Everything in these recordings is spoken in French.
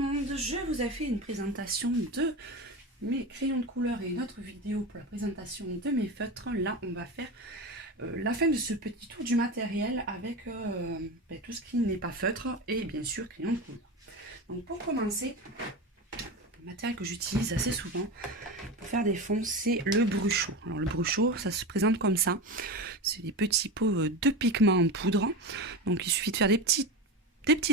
monde, je vous ai fait une présentation de mes crayons de couleur et une autre vidéo pour la présentation de mes feutres. Là on va faire la fin de ce petit tour du matériel avec tout ce qui n'est pas feutre et bien sûr crayon de couleur. Donc pour commencer, le matériel que j'utilise assez souvent pour faire des fonds, c'est le bruchot. Alors le bruchot, ça se présente comme ça, c'est des petits pots de pigments en poudre. Donc il suffit de faire des petits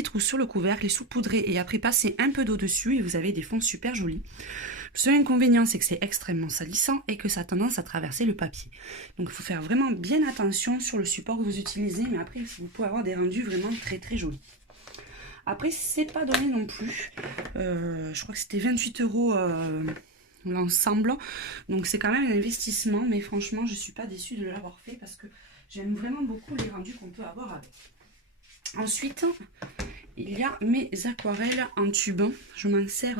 trous sur le couvercle, les saupoudrer et après passer un peu d'eau dessus et vous avez des fonds super jolis. Le seul inconvénient, c'est que c'est extrêmement salissant et que ça a tendance à traverser le papier. Donc il faut faire vraiment bien attention sur le support que vous utilisez, mais après vous pouvez avoir des rendus vraiment très jolis. Après c'est pas donné non plus, je crois que c'était 28 € l'ensemble, donc c'est quand même un investissement, mais franchement je suis pas déçue de l'avoir fait parce que j'aime vraiment beaucoup les rendus qu'on peut avoir avec. Ensuite, il y a mes aquarelles en tube. Je m'en sers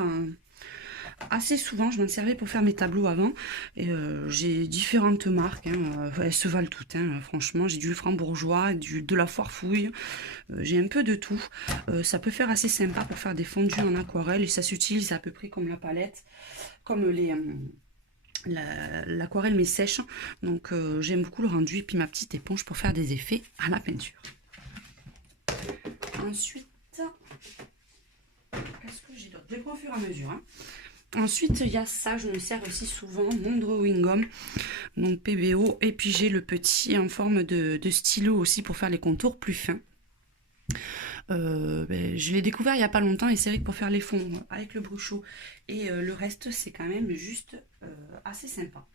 assez souvent. Je m'en servais pour faire mes tableaux avant. J'ai différentes marques. Elles se valent toutes. Franchement, j'ai du Franc-Bourgeois, de la Foire Fouille. J'ai un peu de tout. Ça peut faire assez sympa pour faire des fondus en aquarelle. Et ça s'utilise à peu près comme la palette, comme l'aquarelle mais sèche. Donc j'aime beaucoup le rendu. Et puis ma petite éponge pour faire des effets à la peinture. Ensuite, qu'est-ce que j'ai d'autre? Je vais prendre au fur et à mesure. Ensuite, il y a ça, je me sers aussi souvent, mon drawing gum, donc PBO. Et puis j'ai le petit en forme de stylo aussi pour faire les contours plus fins. Je l'ai découvert il n'y a pas longtemps et c'est vrai que pour faire les fonds avec le bruchot et le reste, c'est quand même juste assez sympa.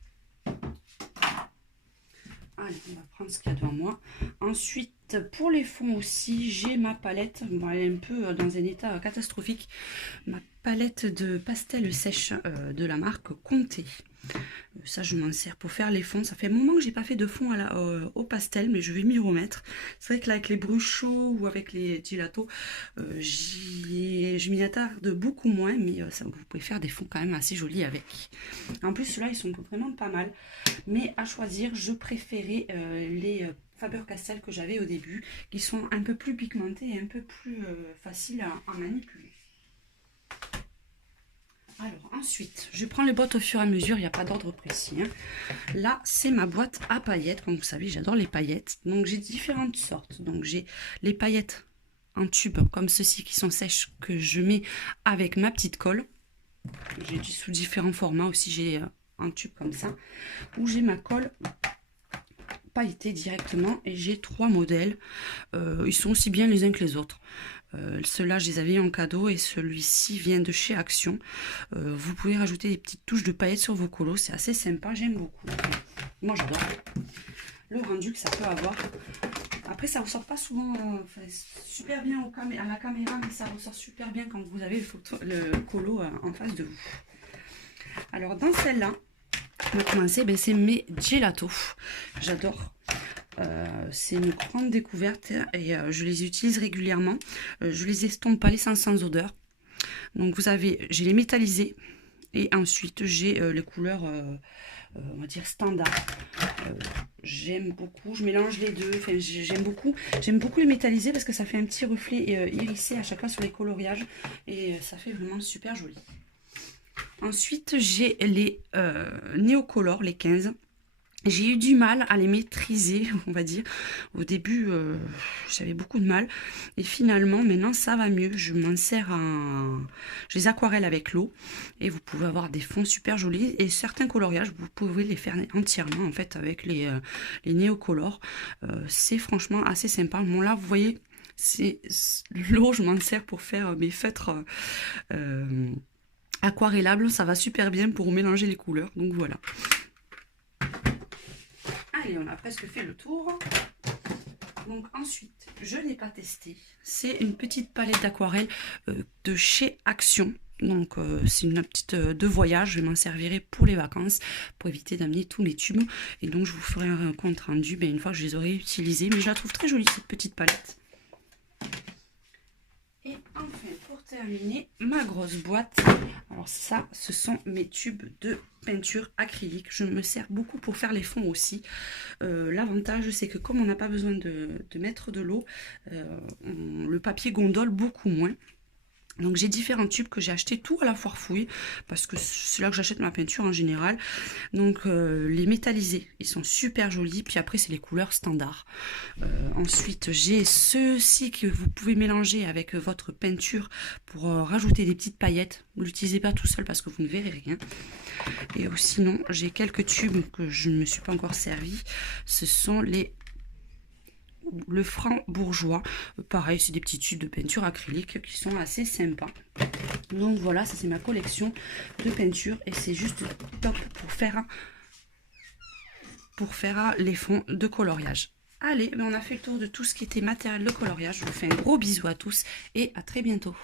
Allez, on va prendre ce qu'il y a devant moi. Ensuite, pour les fonds aussi, j'ai ma palette. Bon, elle est un peu dans un état catastrophique. Ma palette de pastel sèche de la marque Comté. Ça, je m'en sers pour faire les fonds. Ça fait un moment que j'ai pas fait de fond au pastel, mais je vais m'y remettre. C'est vrai que là, avec les bruchots ou avec les gelatos, je m'y attarde beaucoup moins, mais ça, vous pouvez faire des fonds quand même assez jolis avec. En plus, ceux-là, ils sont vraiment pas mal. Mais à choisir, je préférais les Faber-Castell que j'avais au début, qui sont un peu plus pigmentés et un peu plus faciles à manipuler. Alors ensuite, je prends les boîtes au fur et à mesure, il n'y a pas d'ordre précis. Là, c'est ma boîte à paillettes. Comme vous savez, j'adore les paillettes. Donc j'ai différentes sortes. Donc j'ai les paillettes en tube comme ceci qui sont sèches que je mets avec ma petite colle. J'ai sous différents formats aussi, j'ai un tube comme ça, où j'ai ma colle pailletée directement et j'ai 3 modèles. Ils sont aussi bien les uns que les autres. Ceux-là, je les avais en cadeau et celui-ci vient de chez Action. Vous pouvez rajouter des petites touches de paillettes sur vos colos, c'est assez sympa, j'aime beaucoup. Moi, j'adore le rendu que ça peut avoir. Après, ça ressort pas souvent super bien à la caméra, mais ça ressort super bien quand vous avez le colo en face de vous. Alors, dans celle-là, on va commencer, c'est mes gelatos. J'adore. C'est une grande découverte et je les utilise régulièrement. Je les estompe pas les sans odeur. Donc vous avez, j'ai les métallisés et ensuite j'ai les couleurs on va dire standard. J'aime beaucoup, je mélange les deux. Enfin, j'aime beaucoup les métallisés parce que ça fait un petit reflet irisé à chaque fois sur les coloriages et ça fait vraiment super joli. Ensuite j'ai les néocolores, les 15. J'ai eu du mal à les maîtriser, on va dire. Au début, j'avais beaucoup de mal. Et finalement, maintenant, ça va mieux. Je m'en sers je les aquarelle avec l'eau. Et vous pouvez avoir des fonds super jolis. Et certains coloriages, vous pouvez les faire entièrement, en fait, avec les néocolores. C'est franchement assez sympa. Bon, là, vous voyez, c'est l'eau, je m'en sers pour faire mes feutres aquarellables. Ça va super bien pour mélanger les couleurs. Donc, voilà. Allez, on a presque fait le tour. Donc ensuite, je n'ai pas testé. C'est une petite palette d'aquarelle de chez Action. Donc c'est une petite de voyage. Je m'en servirai pour les vacances, pour éviter d'amener tous mes tubes. Et donc je vous ferai un compte rendu une fois que je les aurai utilisés. Mais je la trouve très jolie cette petite palette. Et enfin, pour terminer, ma grosse boîte. Alors ça, ce sont mes tubes de peinture acrylique. Je me sers beaucoup pour faire les fonds aussi. L'avantage, c'est que comme on n'a pas besoin de mettre de l'eau, le papier gondole beaucoup moins. Donc j'ai différents tubes que j'ai acheté tout à la foire fouille, parce que c'est là que j'achète ma peinture en général. Donc les métallisés, ils sont super jolis, puis après c'est les couleurs standards. Ensuite j'ai ceux-ci que vous pouvez mélanger avec votre peinture pour rajouter des petites paillettes. Ne l'utilisez pas tout seul parce que vous ne verrez rien. Et sinon j'ai quelques tubes que je ne me suis pas encore servi. Ce sont le franc bourgeois, pareil c'est des petits tubes de peinture acrylique qui sont assez sympas. Donc voilà, ça c'est ma collection de peinture et c'est juste top pour faire les fonds de coloriage. Allez, on a fait le tour de tout ce qui était matériel de coloriage. Je vous fais un gros bisou à tous et à très bientôt.